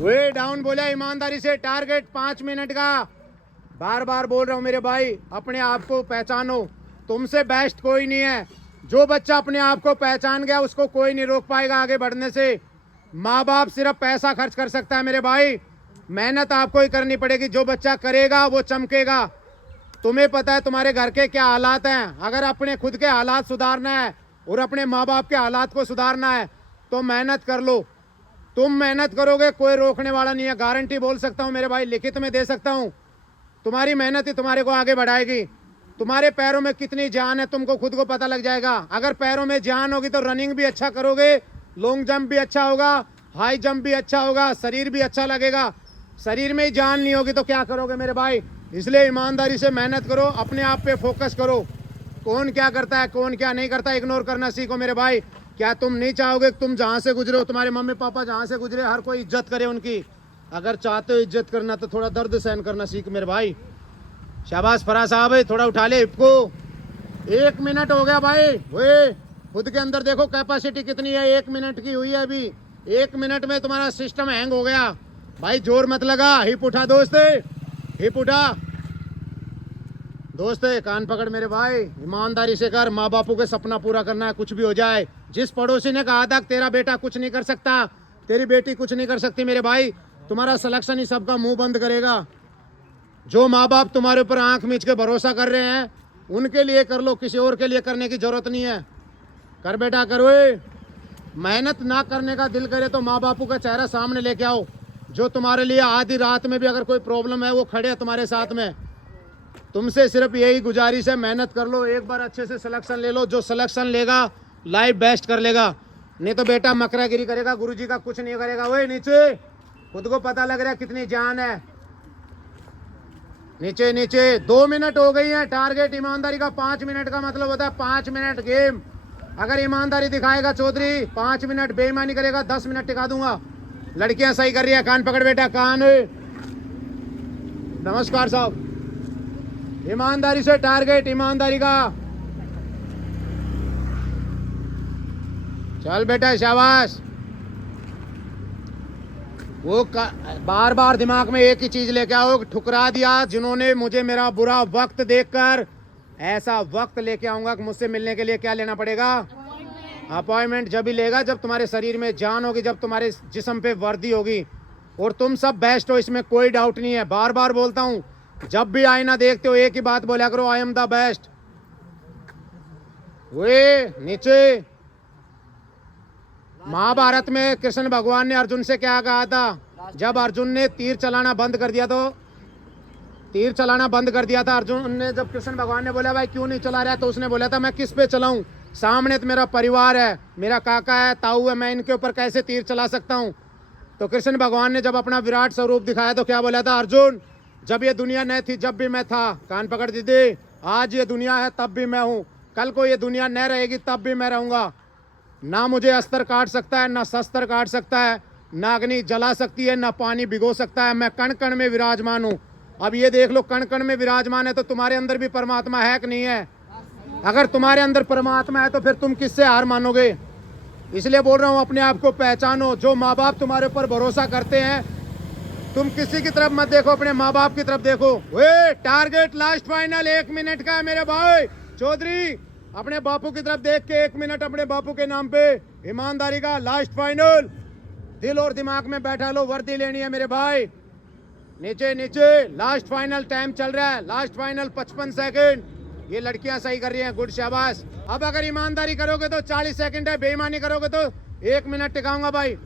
वे down बोला ईमानदारी से, टारगेट 5 मिनट का। बार बार बोल रहा हूँ मेरे भाई, अपने आप को पहचानो, तुमसे बेस्ट कोई नहीं है। जो बच्चा अपने आप को पहचान गया उसको कोई नहीं रोक पाएगा आगे बढ़ने से। माँ बाप सिर्फ पैसा खर्च कर सकता है मेरे भाई, मेहनत आपको ही करनी पड़ेगी। जो बच्चा करेगा वो चमकेगा। तुम्हें पता है तुम्हारे घर के क्या हालात हैं, अगर अपने खुद के हालात सुधारना है और अपने माँ बाप के हालात को सुधारना है तो मेहनत कर लो। तुम मेहनत करोगे, कोई रोकने वाला नहीं है, गारंटी बोल सकता हूँ मेरे भाई, लिखित में दे सकता हूँ। तुम्हारी मेहनत ही तुम्हारे को आगे बढ़ाएगी। तुम्हारे पैरों में कितनी जान है तुमको खुद को पता लग जाएगा। अगर पैरों में जान होगी तो रनिंग भी अच्छा करोगे, लॉन्ग जंप भी अच्छा होगा, हाई जंप भी अच्छा होगा, शरीर भी अच्छा लगेगा। शरीर में ही जान नहीं होगी तो क्या करोगे मेरे भाई। इसलिए ईमानदारी से मेहनत करो, अपने आप पे फोकस करो। कौन क्या करता है कौन क्या नहीं करता इग्नोर करना सीखो मेरे भाई। क्या तुम नहीं चाहोगे तुम जहाँ से गुजरे हो, तुम्हारे मम्मी पापा जहाँ से गुजरे, हर कोई इज्जत करे उनकी। अगर चाहते हो इज्जत करना तो थोड़ा दर्द सहन करना सीख मेरे भाई। शाबाश फराज साहब, थोड़ा उठा ले इसको। 1 मिनट हो गया भाई। वे खुद के अंदर देखो कैपेसिटी कितनी है, 1 मिनट की हुई है अभी। 1 मिनट में तुम्हारा सिस्टम हैंग हो गया भाई। जोर मत लगा, हिप उठा दोस्त, हिप उठा दोस्त, कान पकड़ मेरे भाई। ईमानदारी से कर, माँ बापू के सपना पूरा करना है, कुछ भी हो जाए। जिस पड़ोसी ने कहा था तेरा बेटा कुछ नहीं कर सकता, तेरी बेटी कुछ नहीं कर सकती मेरे भाई, तुम्हारा सिलेक्शन ही सबका मुंह बंद करेगा। जो माँ बाप तुम्हारे ऊपर आंख मीच के भरोसा कर रहे हैं उनके लिए कर लो, किसी और के लिए करने की जरूरत नहीं है। कर बेटा करो। मेहनत ना करने का दिल करे तो माँ बापू का चेहरा सामने लेके आओ। जो तुम्हारे लिए आधी रात में भी अगर कोई प्रॉब्लम है वो खड़े हैं तुम्हारे साथ में। तुमसे सिर्फ यही गुजारिश है, मेहनत कर लो, एक बार अच्छे से सिलेक्शन ले लो। जो सिलेक्शन लेगा लाइफ बेस्ट कर लेगा, नहीं तो बेटा मकरागिरी करेगा, गुरुजी का कुछ नहीं करेगा। वो नीचे खुद को पता लग रहा है कितनी जान है। नीचे नीचे 2 मिनट हो गई है। टारगेट ईमानदारी का 5 मिनट का मतलब होता है 5 मिनट गेम। अगर ईमानदारी दिखाएगा चौधरी 5 मिनट, बेईमानी करेगा 10 मिनट टिका दूंगा। लड़कियां सही कर रही है, कान पकड़ बेटा कान। नमस्कार साहब, ईमानदारी से टारगेट, ईमानदारी का। चल बेटा शाबाश। वो बार बार दिमाग में एक ही चीज लेके आओ, ठुकरा दिया जिन्होंने मुझे मेरा बुरा वक्त देखकर, ऐसा वक्त लेके आऊंगा कि मुझसे मिलने के लिए क्या लेना पड़ेगा? अपॉइंटमेंट जब ही लेगा जब तुम्हारे शरीर में जान होगी, जब तुम्हारे जिस्म पे वर्दी होगी। और तुम सब बेस्ट हो, इसमें कोई डाउट नहीं है। बार बार बोलता हूँ, जब भी आईना देखते हो एक ही बात बोला करो, आई एम द बेस्ट। वे नीचे महाभारत में कृष्ण भगवान ने अर्जुन से क्या कहा था? जब अर्जुन ने तीर चलाना बंद कर दिया था अर्जुन ने, जब कृष्ण भगवान ने बोला भाई क्यों नहीं चला रहा है, तो उसने बोला था मैं किस पे चलाऊं, सामने तो मेरा परिवार है, मेरा काका है, ताऊ है, मैं इनके ऊपर कैसे तीर चला सकता हूं। तो कृष्ण भगवान ने जब अपना विराट स्वरूप दिखाया तो क्या बोला था? अर्जुन जब ये दुनिया न थी जब भी मैं था, कान पकड़ दीदी, आज ये दुनिया है तब भी मैं हूँ, कल को ये दुनिया न रहेगी तब भी मैं रहूंगा। ना मुझे अस्त्र काट सकता है, ना शस्त्र काट सकता है, ना अग्नि जला सकती है, ना पानी भिगो सकता है, मैं कण कण में विराजमान हूँ। अब ये देख लो, कण कण में विराजमान है तो तुम्हारे अंदर भी परमात्मा है कि नहीं है? अगर तुम्हारे अंदर परमात्मा है तो फिर तुम किससे हार मानोगे? इसलिए बोल रहा हूँ अपने आप को पहचानो। जो माँ बाप तुम्हारे ऊपर भरोसा करते हैं, तुम किसी की तरफ मत देखो, अपने माँ बाप की तरफ देखो। वे टारगेट लास्ट फाइनल 1 मिनट का है मेरे भाई। चौधरी अपने बापू की तरफ देख के 1 मिनट अपने बापू के नाम पे, ईमानदारी का लास्ट फाइनल। दिल और दिमाग में बैठा लो, वर्दी लेनी है मेरे भाई। नीचे नीचे लास्ट फाइनल टाइम चल रहा है, लास्ट फाइनल 55 सेकंड। ये लड़कियां सही कर रही हैं, गुड शाबाश। अब अगर ईमानदारी करोगे तो 40 सेकंड है, बेईमानी करोगे तो 1 मिनट टिकाऊंगा भाई।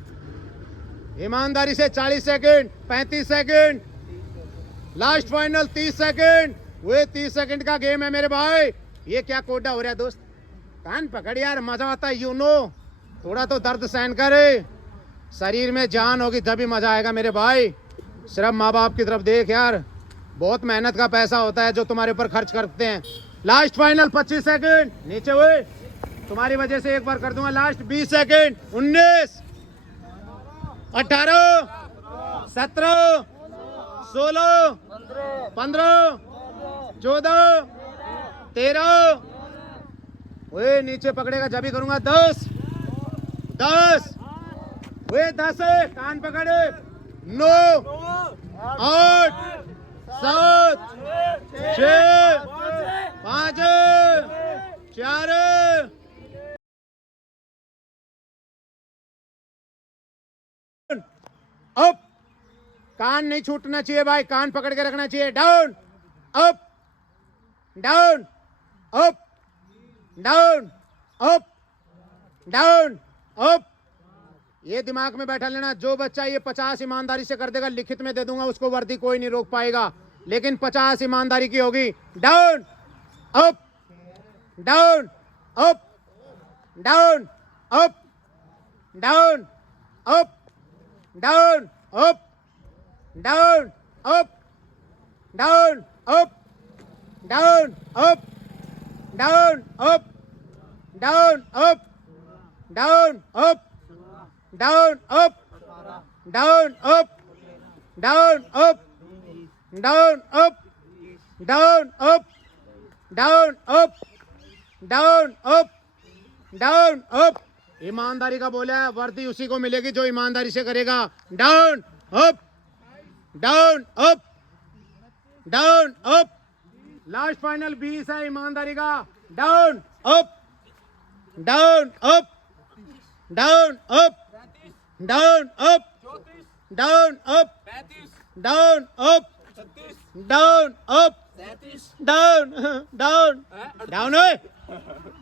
ईमानदारी से 40 second, 35 second, last final 30 second. वो 30 सेकंड का गेम है मेरे भाई। ये क्या कोडा हो रहा है दोस्त? कान पकड़ यार, मजा आता है, यू नो। थोड़ा तो दर्द सहन करे, शरीर में जान होगी तभी मजा आएगा मेरे भाई। सिर्फ माँ बाप की तरफ देख यार, बहुत मेहनत का पैसा होता है जो तुम्हारे ऊपर खर्च करते हैं। लास्ट फाइनल 25 सेकंड, नीचे हुए तुम्हारी वजह से एक बार कर दूंगा। लास्ट 20 सेकंड, 19, 18, 17, 16, 15, 14, 13, वे नीचे पकड़ेगा जब ही करूंगा। 10, 10, वे 10 है, कान पकड़े, 9 8 7 6 5 4 अप। कान नहीं छूटना चाहिए भाई, कान पकड़ के रखना चाहिए। Down up down up down up down up. ये दिमाग में बैठा लेना, जो बच्चा ये 50 ईमानदारी से कर देगा, लिखित में दे दूंगा उसको वर्दी, कोई नहीं रोक पाएगा, लेकिन 50 ईमानदारी की होगी। Down up down up down up down up down up down up down up down up down up down up down up down up down up down up down up down up down up down up down up. ईमानदारी का बोला है, वर्दी उसी को मिलेगी जो ईमानदारी से करेगा। Down up down up down up. Last final 20 है ईमानदारी का। Down up down up down up down up down up down up down up down down down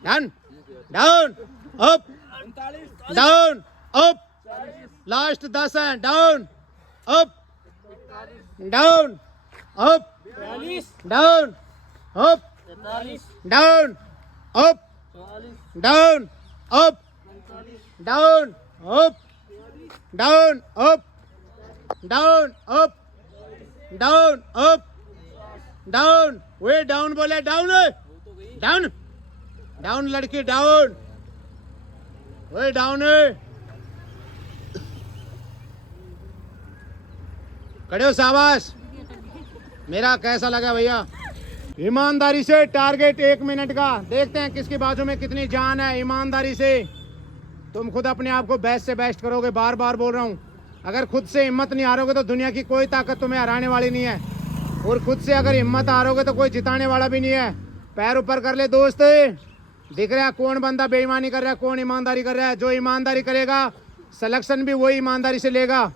down down up down up. Last 10 है। Down up down up down up down up down up down up down up down up down up down. वे down बोले, down down down लड़की down. वे down खड़े हो, शाबाश। मेरा कैसा लगा भैया? ईमानदारी से टारगेट 1 मिनट का, देखते हैं किसकी बाजू में कितनी जान है। ईमानदारी से तुम खुद अपने आप को बेस्ट से बेस्ट करोगे। बार बार बोल रहा हूँ, अगर खुद से हिम्मत नहीं हारोगे तो दुनिया की कोई ताकत तुम्हें हराने वाली नहीं है, और खुद से अगर हिम्मत हारोगे तो कोई जिताने वाला भी नहीं है। पैर ऊपर कर ले दोस्त। दिख रहा है कौन बंदा बेईमानी कर रहा है, कौन ईमानदारी कर रहा है। जो ईमानदारी करेगा सिलेक्शन भी वही ईमानदारी से लेगा।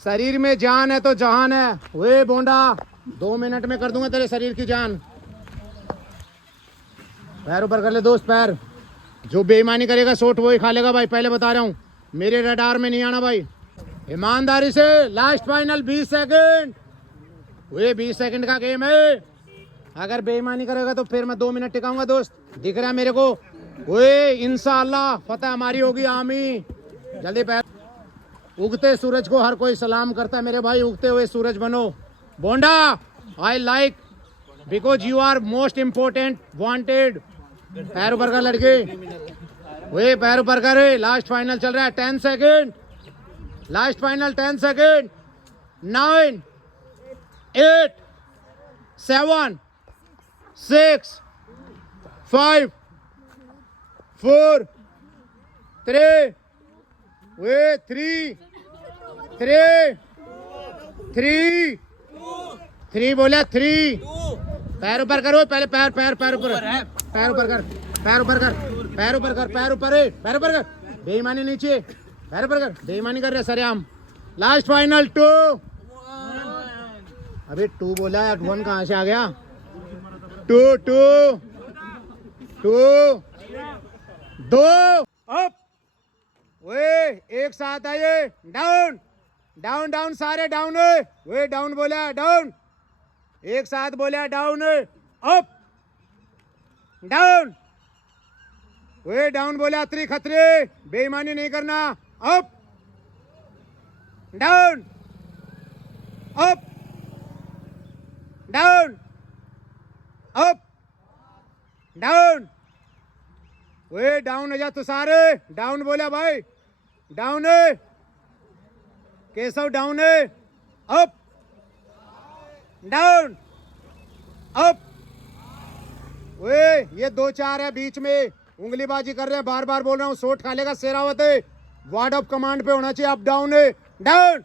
शरीर में जान है तो जहान है। वे बोंडा 2 मिनट में कर दूंगा तेरे शरीर की जान। पैर ऊपर कर ले दोस्त, पैर। जो बेईमानी करेगा सोट वही खा लेगा भाई, पहले बता रहा हूँ। मेरे रडार में नहीं आना भाई। ईमानदारी से लास्ट फाइनल 20 सेकंड। वे 20 सेकंड का गेम है। अगर बेईमानी करेगा तो फिर मैं 2 मिनट टिकाऊंगा दोस्त। दिख रहा है मेरे को। वे इंशाअल्लाह फतेह हमारी होगी, आमीन। जल्दी पैर। उगते सूरज को हर कोई सलाम करता है मेरे भाई, उगते हुए सूरज बनो। बोंडा I like because you are most important wanted. पैर ऊपर कर लड़के, वे पैर ऊपर कर। लास्ट फाइनल चल रहा है, 10 सेकंड। Last final 10 second. 9 8 7 6 5 4 3 वे 3 बोला 3। पैर ऊपर करो पहले, पैर पैर पैर ऊपर, पैर ऊपर कर, पैर ऊपर कर, पैर ऊपर कर, पैर ऊपर है, पैर ऊपर कर। बेईमानी नीचे, पैर ऊपर कर। बेईमानी कर रहे सरेआम। Last final 2। अबे 2 बोला है, 1 कहाँ से आ गया? 2 2 2 2 अप। वे एक साथ आइए। डाउन डाउन डाउन, सारे डाउन। वे डाउन बोला, डाउन। एक साथ बोला, डाउन अप डाउन। वे डाउन बोला, अतरी खतरे, बेईमानी नहीं करना। Up down up down up down. वे डाउन हो जा तो सारे डाउन बोला भाई, डाउन है केशव, डाउन है। Up down up. वे ये 2-4 है बीच में, उंगलीबाजी कर रहे हैं। बार बार बोल रहा हूँ, सोट खा लेगा शेरावत है। वार्ड ऑफ कमांड पे होना चाहिए। अप डाउन है, डाउन